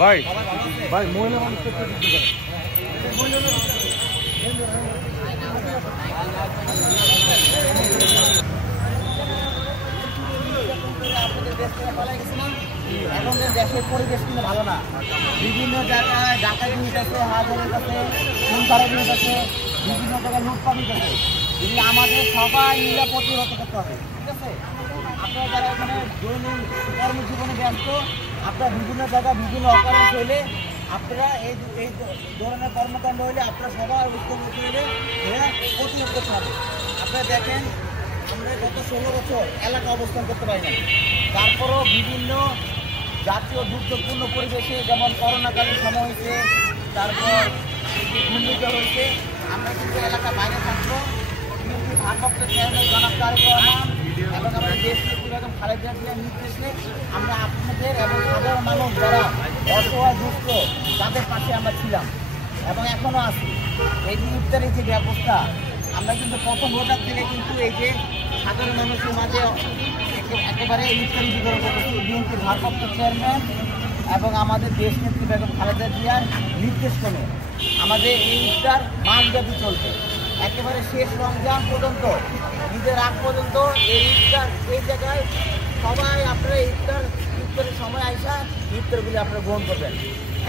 ভাই ভাই মহিলা মানুষ এখন দেশের পরিবেশ কিন্তু ভালো না, বিভিন্ন জায়গায় ডাকাতি হইতেছে, হাজারের কাছে খুন খারাপি হইতেছে, বিভিন্ন জায়গায় লুটপাট হইতেছে। এগুলো আমাদের সবাই মিলে প্রতিহত করতে হবে, ঠিক আছে? আপনারা যারা এখানে দৈনিক কর্মজীবনে ব্যস্ত, আপনারা বিভিন্ন জায়গায় বিভিন্ন অকারণ হইলে আপনারা এই ধরনের কর্মকাণ্ড হইলে আপনারা সবাই ঐক্যবদ্ধ হইলে প্রতিহত করতে হবে। আপনারা দেখেন আমরা গত 16 বছর এলাকা অবস্থান করতে পারি না, তারপরও বিভিন্ন জাতীয় দুর্যোগপূর্ণ পরিবেশে যেমন করোনাকালীন সময় হয়েছে, তারপর ঘূর্ণিঝড় হয়েছে, আমরা কিন্তু এলাকা বাইরে থাকবো কিন্তু ভারপ্রাপ্ত চেয়ারম্যান জনাব তারেক রহমান এবং আমাদের দেশ নেত্রী বেগম খালেদা জিয়ার নির্দেশে আমরা আপনাদের এবং সাধারণ মানুষ যারা অসহায় দুঃস্থ তাদের পাশে আমরা ছিলাম এবং এখনও আছি। এই যে ইফতারের যে ব্যবস্থা আমরা কিন্তু প্রথম রোজার থেকে কিন্তু এই যে সাধারণ মানুষের মাঝে একেবারে ইফতারি বিতরণ করতেছি বিএনপির ভারপ্রাপ্ত চেয়ারম্যান এবং আমাদের দেশ নেত্রী বেগম খালেদা জিয়ার নির্দেশক্রমে আমাদের এই ইফতার মাসব্যাপী চলবে, একেবারে শেষ রমজান পর্যন্ত, ঈদের আগ পর্যন্ত এই ইফতার এই জায়গায় সবাই আপনারা ইফতারের সময় আইসা ইফতারগুলি আপনারা গ্রহণ করবেন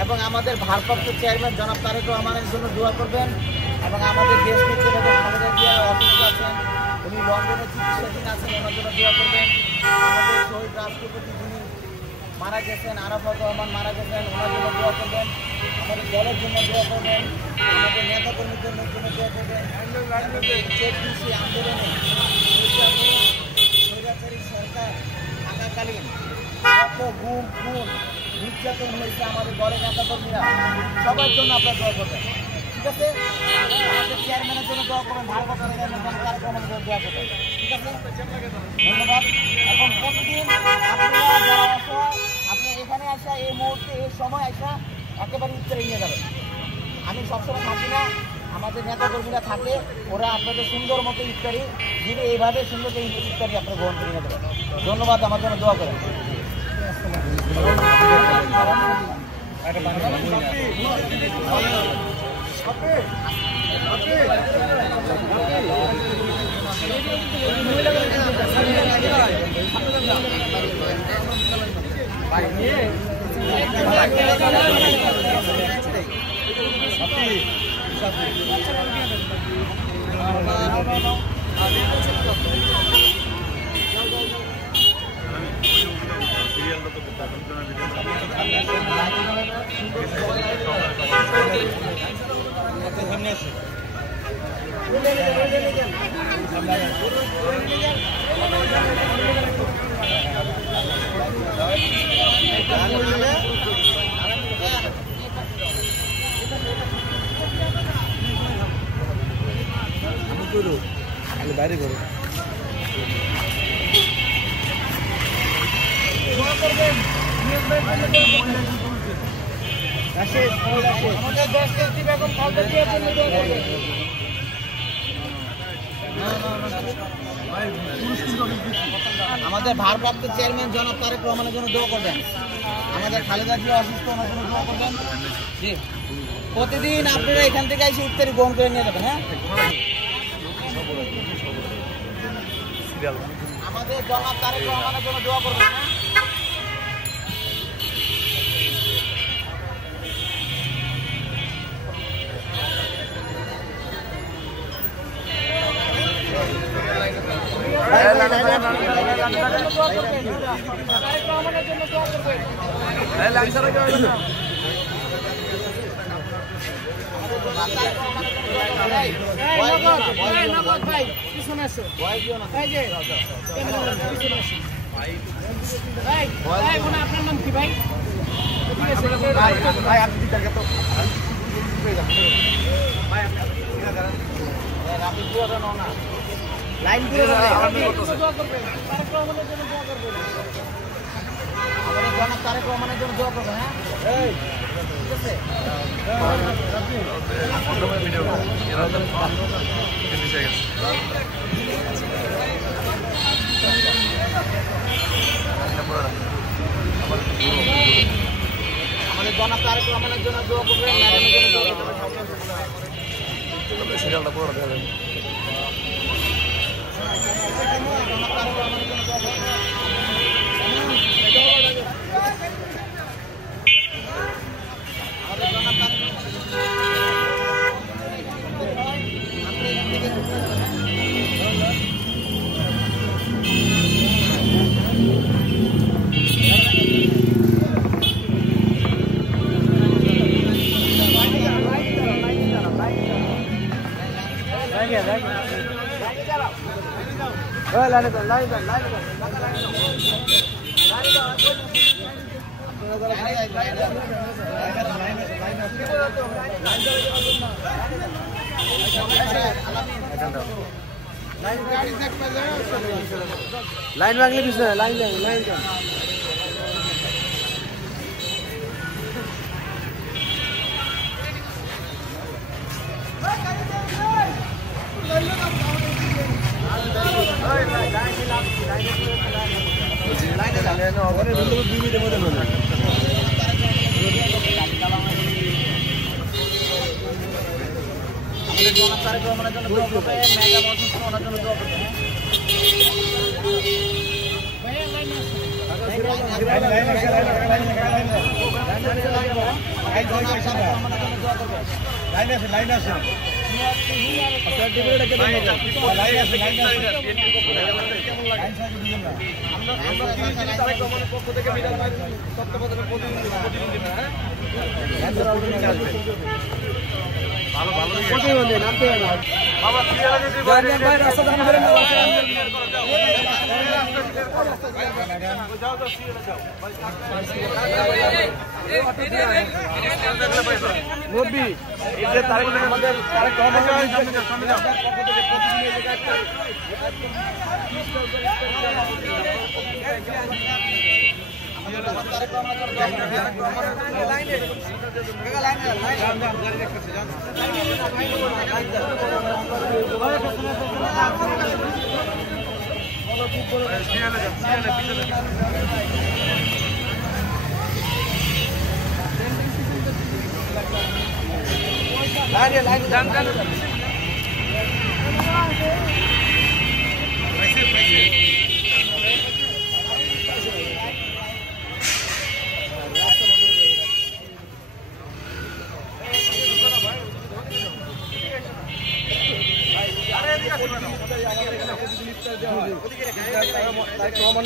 এবং আমাদের ভারপ্রাপ্ত চেয়ারম্যান জনাব তারেক রহমানের জন্য দোয়া করবেন এবং আমাদের দেশ নেত্রী বেগম খালেদা জিয়া অসুস্থ আছেন, উনি লন্ডনে চিকিৎসাধীন আছেন, ওনার জন্য দোয়া করবেন। আমাদের শহীদ রাষ্ট্রপতি যিনি মারা গেছেন আরাফাত রহমান মারা গেছেন, ওনার জন্য দোয়া করবেন, আমাদের দলের জন্য দোয়া করবেন, আমাদের নেতাকর্মীদের জন্য দোয়া করবেন। চব্বিশে আন্দোলনে স্বৈরাচারী সরকার থাকাকালীন কত গুম খুন নির্যাতন হয়েছে আমাদের দলের নেতাকর্মীরা, সবার জন্য আপনারা দোয়া করবেন, ঠিক আছে? আমাদের চেয়ারম্যানের জন্য দোয়া করবেন, ভারপ্রাপ্ত চেয়ারম্যান তারেক রহমানের জন্য দোয়া করবেন, ঠিক আছে? ধন্যবাদ। এখন প্রতিদিন আপনারা যারা অসহায় আপনারা এখানে আসা এই মুহূর্তে এই সময় আসা একেবারে ইফতারি নিয়ে যাবেন। আমি সবসময় থাকি না, আমাদের নেতাকর্মীরা থাকে, ওরা আপনাদের সুন্দর মতো ইফতারি দিলে এইভাবে সুন্দর ইফতারি আপনারা গ্রহণ করে নিয়ে যাবেন। ধন্যবাদ, আমার জন্য দোয়া করেন। বাইরে করো আমাদের ভারপ্রাপ্ত চেয়ারম্যান জনাব তারেক রহমানের জন্য দোয়া করবেন, আমাদের খালেদা জিয়া অসুস্থ ওনার জন্য দোয়া করবেন। জি, প্রতিদিন আপনারা এখান থেকে এসে ইফতারি গ্রহণ করে নিয়ে যাবেন। হ্যাঁ, আমাদের জনাব তারেক রহমানের জন্য দোয়া করবেন। আপনার নাম কি ভাই? লাইন করে আমাদের জনাব তারেক রহমানের জন্য দোয়া করবেন। হ্যাঁ, ঠিক আছে। জনাব তারেক রহমানের জন্য দোয়া করবেন, ম্যাডামের জন্য দোয়া করবেন। সিরিয়ালটা পুরো দেবেন। লাইন ভাঙলে পিছনে লাইন লাইন জনাব তারেক রহমানের জন্য দোয়া করবেন, ম্যাডাম অসুস্থ ওনার জন্য দোয়া করবেন। ভালো ভালো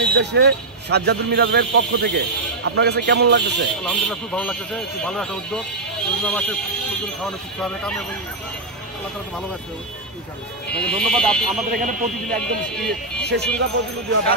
নির্দেশে সাজ্জাদুল মিরাজ ভাইয়ের পক্ষ থেকে আপনার কাছে কেমন লাগতেছে? আলহামদুলিল্লাহ খুব ভালো লাগতেছে, খুব ভালো একটা উদ্যোগ। রোজা মাসে লোকজন খাওয়ানো খুব ভালো কাম এবং আল্লাহ তাআলা ভালো লাগছে। ধন্যবাদ। আমাদের এখানে প্রতিদিন একদম শেষ সুবিধা প্রতিনিধি হবে।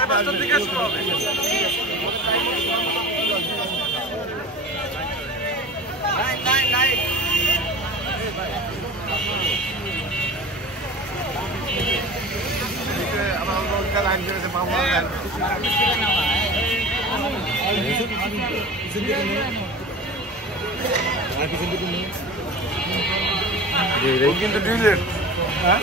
কিন্তু ডিলেট হ্যাঁ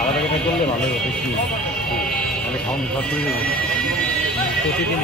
আলাদা কথা করলে ভালো হতো, কি মানে খাওয়ান প্রতিদিন